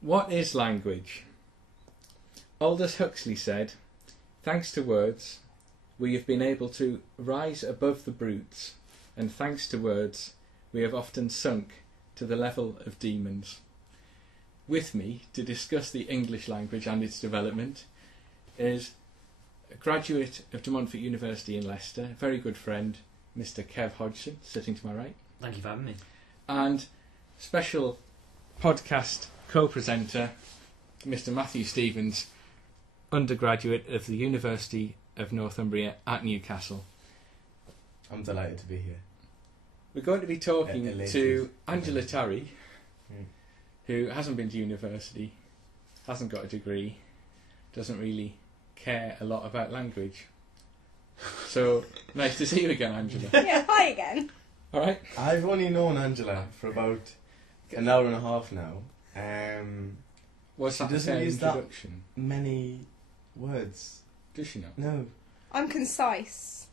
What is language? Aldous Huxley said, "Thanks to words, we have been able to rise above the brutes, and thanks to words, we have often sunk to the level of demons." With me to discuss the English language and its development is a graduate of De Montfort University in Leicester, a very good friend, Mr. Kev Hodgson, sitting to my right. Thank you for having me. And special podcast co-presenter, Mr. Matthew Stevens, undergraduate of the University of Northumbria at Newcastle. I'm delighted to be here. We're going to be talking to Angela Tarry, who hasn't been to university, hasn't got a degree, doesn't really care a lot about language. So, nice to see you again, Angela. Yeah, hi again. All right. I've only known Angela for about an hour and a half now. What's she that doesn't use introduction? that many words. Does she not? No. I'm concise.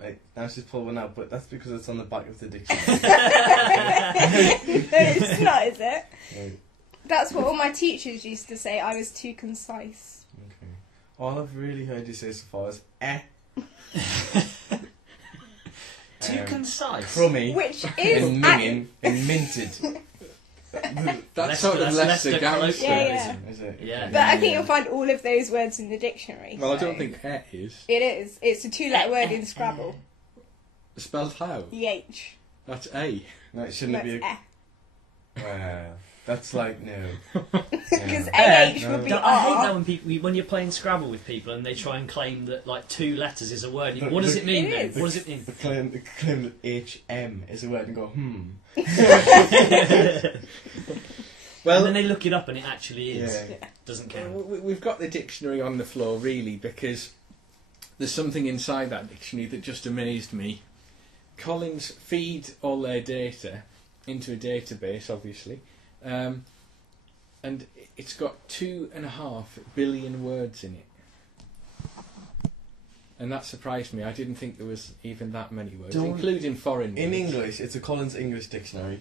Right, now she's pulled one out, but that's because it's on the back of the dictionary. No, it's not, is it? Right. That's what all my teachers used to say. I was too concise. Okay. All I've really heard you say so far is Too concise. crummy, Which is and minging, and minted. That's sort of Leicester gangster, Yeah. Is it? Yeah. But I think you'll find all of those words in the dictionary. Well, I so- don't think is. It is. It's a two-letter word in Scrabble. Spelled how? The H. That's A. No, it shouldn't That's be F. Well, that's like, no. Because Yeah. AH would be I hate that R. when people, when you're playing Scrabble with people and they try and claim that like 2 letters is a word. What does it mean It then? is. What does it mean? The claim that HM is a word and go, Well, and then they look it up and it actually is. Yeah. Doesn't count. we've got the dictionary on the floor, really, because there's something inside that dictionary that just amazed me. Collins feed all their data into a database, obviously, and it's got 2.5 billion words in it. And that surprised me. I didn't think there was even that many words, including foreign words. In English, it's a Collins English dictionary.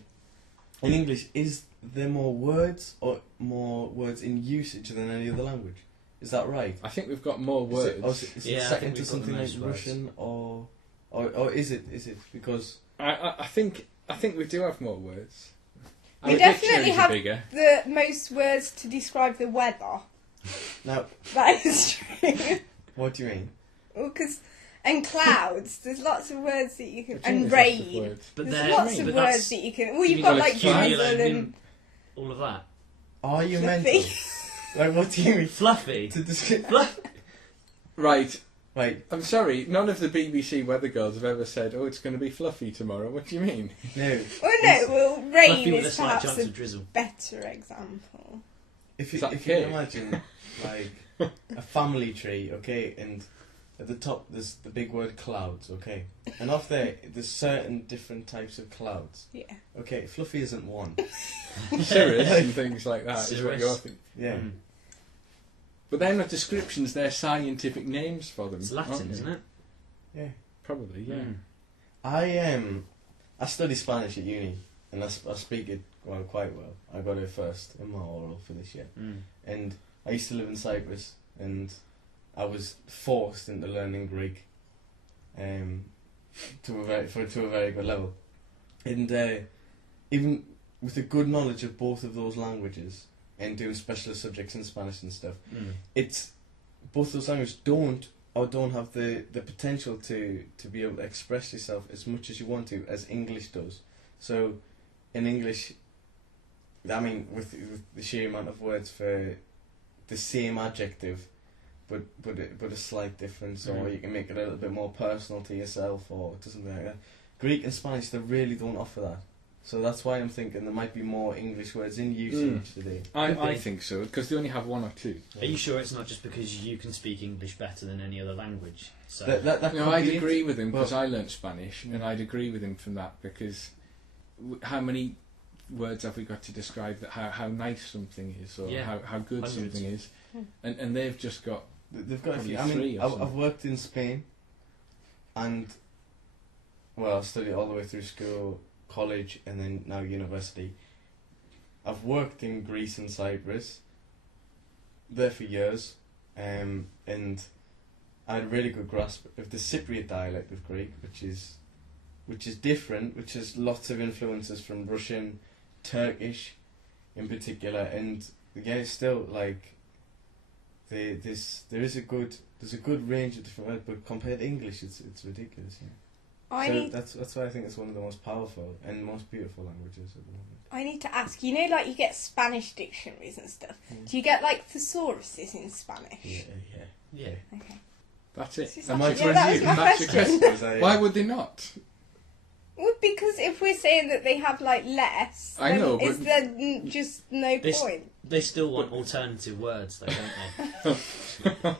In English, is there more words or more words in usage than any other language? Is that right? I think we've got more words. Is Yeah, it I second think to we've got the something like most words. Russian or is it because I think we do have more words. We Our definitely dictionaries are have bigger. the most words to describe the weather. now? That is true. What do you mean? Well, and clouds. There's lots of words that you can. What do you mean And there's lots of rain. words? But There's they're- lots of but words that's- that you can. Well, You you've got got like cumulus, drizzle and all of that. Are you fluffy. mental? Like, what do you mean? Fluffy. To describe? Right. Right. I'm sorry, none of the BBC weather girls have ever said, "Oh, it's going to be fluffy tomorrow." What do you mean? No. Oh no, well, Fluffy rain with a is slight perhaps chance a of drizzle. better example. If Is you that if you cake? imagine like a family tree, okay, and at the top there's the big word clouds, okay, and off there's certain different types of clouds. Yeah. Okay, fluffy isn't one. Cirrus and things like that is what Cirrus. you're thinking. Yeah. Mm. But they're not descriptions; they're scientific names for them. It's Latin, aren't they? isn't it? Yeah. Probably, yeah. Mm. I study Spanish at uni, and I speak it quite well. I got it first in my oral for this year, Mm. and I used to live in Cyprus, and I was forced into learning Greek, to a very good level, and even with a good knowledge of both of those languages and doing specialist subjects in Spanish and stuff, Mm. it's both those languages don't have the potential to be able to express yourself as much as you want to as English does. So in English, I mean, with the sheer amount of words for the same adjective, but a slight difference, or you can make it a little bit more personal to yourself, or something like that. Greek and Spanish, they really don't offer that. So that's why I'm thinking there might be more English words in usage today. I think so, because they only have 1 or 2. Are you sure it's not just because you can speak English better than any other language? So That No, could I'd be it. agree with him because Well- I learnt Spanish, and I'd agree with him from that because how many words have we got to describe that how nice something is, or Yeah. how good Hundreds. something is, and they've just got They've got a Probably few. I mean, 3 or I've something. worked in Spain, and I studied all the way through school, college, and then now university. I've worked in Greece and Cyprus there for years, and I had a really good grasp of the Cypriot dialect of Greek, which is different, which has lots of influences from Russian, Turkish, in particular, and yeah, it's still like there's a good range of different words, but compared to English, it's ridiculous. Yeah. That's why I think it's one of the most powerful and most beautiful languages at the moment. I need to ask, you know, like you get Spanish dictionaries and stuff. Do you get like thesauruses in Spanish? Yeah. Okay. That's It's it. just Am I actually- that was my That's your question. question. Why would they not? Well, because if we're saying that they have like less, I then know, is but- there just no This- point? They still want alternative words, though, don't they?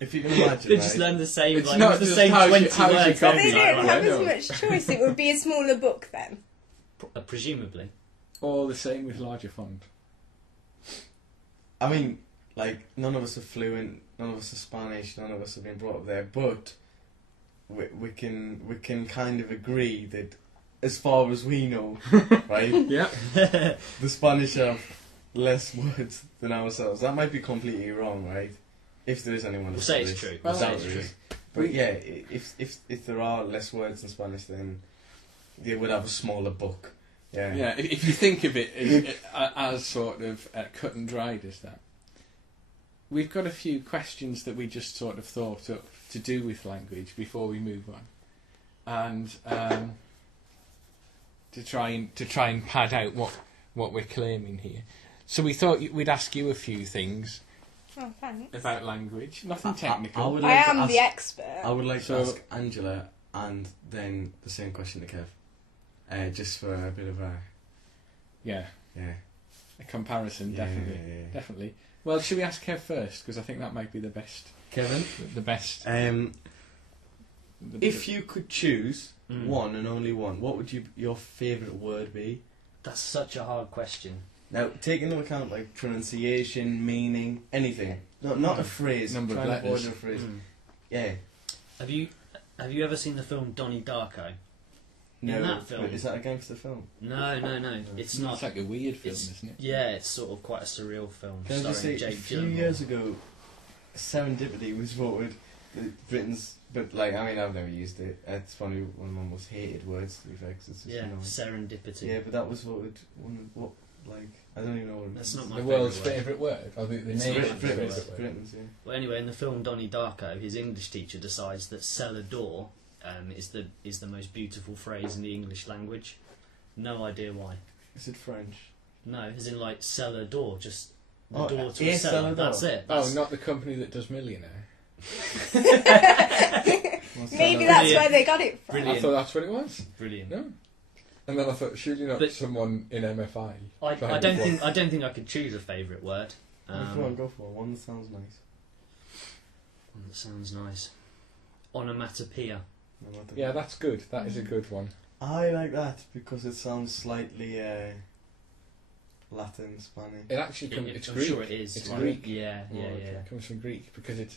If you can imagine, They just right? learn the same, It's like not the just same how's 20 your- how's your words. copy? They every don't time. have I know. as much choice. It would be a smaller book then. Presumably. All the same with larger font. I mean, like, none of us are fluent, none of us are Spanish, none of us have been brought up there, but we can kind of agree that, as far as we know, right, Yeah. the Spanish have less words than ourselves. That might be completely wrong, right? If there is anyone We'll who say says it's this. true. Well, Without it's there true. is. But yeah, if there are less words in Spanish, then they would have a smaller book. Yeah. Yeah, if you think of it as sort of cut and dried as that. We've got a few questions that we just sort of thought up to do with language before we move on, and to try and pad out what we're claiming here. So we thought we'd ask you a few things Oh, thanks. about language. Nothing technical. I would I like to am ask, the expert. I would like So- to ask Angela and then the same question to Kev, just for a bit of a Yeah, a comparison, Yeah, definitely, yeah. definitely. Well, should we ask Kev first? Because I think that might be the best. Kevin. The best. If you could choose Mm. one and only one, what would your favourite word be? That's such a hard question. Now, take into account like pronunciation, meaning, anything. Not a phrase. Number of Try and avoid letters. a phrase. Mm. Yeah. Have you ever seen the film Donnie Darko? No. In that film- Wait, is that a gangster film? No. It's not. It's like a weird film, It's- isn't it? Yeah, it's sort of quite a surreal film Can I just say, starring a Jake few Gyllenhaal. years ago, Serendipity was voted Britain's, but like, I mean, I've never used it. It's probably one of my most hated words, to be fair, 'cause it's just Yeah, annoying. serendipity. Yeah, but that was voted I don't even know what it That's means. not my The world's favourite word. favourite word, or the It's nation's Britain's favourite favourite word. Britain's, yeah. Well, anyway, in the film Donnie Darko, his English teacher decides that cellar door is the most beautiful phrase in the English language. No idea why. Is it French? No, as in like cellar door, just the Oh, door to a a cellar. cellar door. That's it. Oh, That's- not the company that does Millionaire. What's Maybe that? that's where they got it from. Brilliant. I thought that's what it was. Brilliant. No. And then I thought, surely not But- someone in MFI. I trying don't to think I could choose a favourite word. Go for it. One that sounds nice. One that sounds nice. Onomatopoeia. No matter Yeah, what. that's good. That is a good one. I like that because it sounds slightly Latin, Spanish. It actually comes. It's I'm Greek. sure it is. It's like, Greek. Yeah. It comes from Greek because it's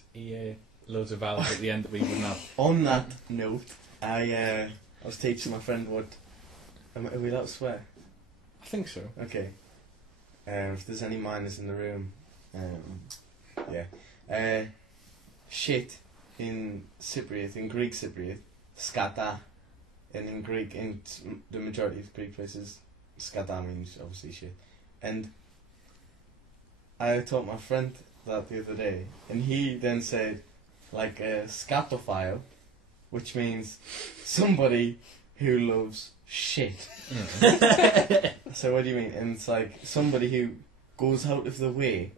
loads of vowels at the end that we wouldn't have. On that note, I was teaching my friend what. Are we allowed to swear? I think so. Okay. If there's any minors in the room, yeah. Shit in Cypriot, in Greek Cypriot, skata, and in Greek, in the majority of Greek places, skata means obviously shit. And I taught my friend that the other day, and he then said, like a scatophile, which means somebody who loves shit. So what do you mean? And it's like somebody who goes out of the way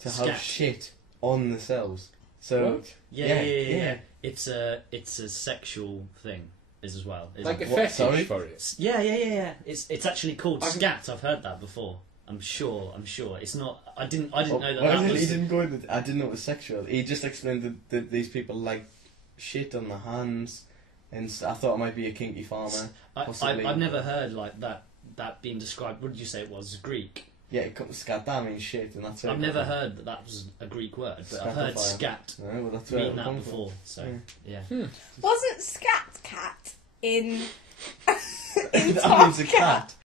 to have Scat. shit on themselves. So What? Yeah. It's a sexual thing as well. isn't Like a it? What, fetish sorry? for it. Yeah. It's actually called I've- scat. I've heard that bore. I'm sure. It's not. I didn't know that. Well, That he was. didn't go into. I didn't know it was sexual. He just explained that these people like shit on their hands, and I thought it might be a kinky farmer. possibly. I've never heard like that being described. What did you say it was? Greek. Yeah, it comes skata means shit, and that's it. I've never heard that was a Greek word, but I've heard Scatophile. scat No, well, that's where mean it that comes from. before. So Yeah. yeah. Wasn't Scat Cat in That means a cat.